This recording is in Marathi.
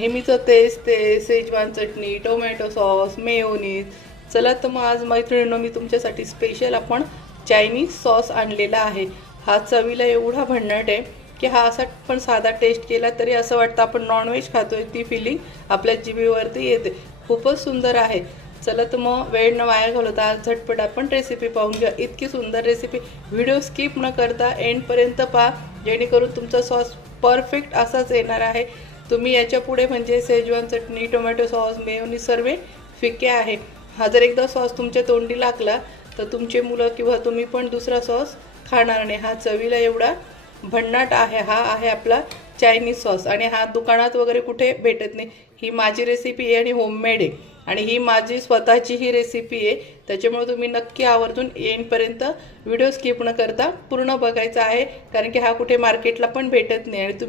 नेहमीचं तेच ते शेजवान चटणी, टोमॅटो सॉस, मेयोनीज. चला तर मग आज मैत्रिणींनो मी तुमच्यासाठी स्पेशल आपण चायनीज सॉस आणलेला आहे. हा चवीला एवढा भन्नाट आहे की हा असा पण साधा टेस्ट केला तरी असं वाटतं आपण नॉनव्हेज खातोय, ती फिलिंग आपल्या जिभेवरती येते. खूपच सुंदर आहे. चला तर मग वेळ न वाया घालवता आज झटपट आपण रेसिपी पाहून घ्या. इतकी सुंदर रेसिपी, व्हिडिओ स्किप न करता एंडपर्यंत पहा, जेणेकरून तुमचा सॉस परफेक्ट असाच येणार आहे. तुम्ही याच्या पुढे म्हणजे शेजवान चटणी, टोमॅटो सॉस, मेयोनीज सर्व फिके आहे. हा जर एकदा सॉस तुमच्या तोंडी लागला तर तुमचे मुलं किंवा तुम्ही पण दुसरा सॉस खाणार नाही. हा चवीला एवढा भन्नाट आहे. हा आहे आपला चायनीज सॉस आणि हा दुकानात वगैरे कुठे भेटत नाही. ही माझी रेसिपी आहे आणि होममेड आहे आणि ही माझी स्वतःची ही रेसिपी आहे. त्याच्यामुळे तुम्ही नक्की आवर्जून एंडपर्यंत व्हिडिओ स्किप न करता पूर्ण बघायचा आहे, कारण की हा कुठे मार्केटला पण भेटत नाही आणि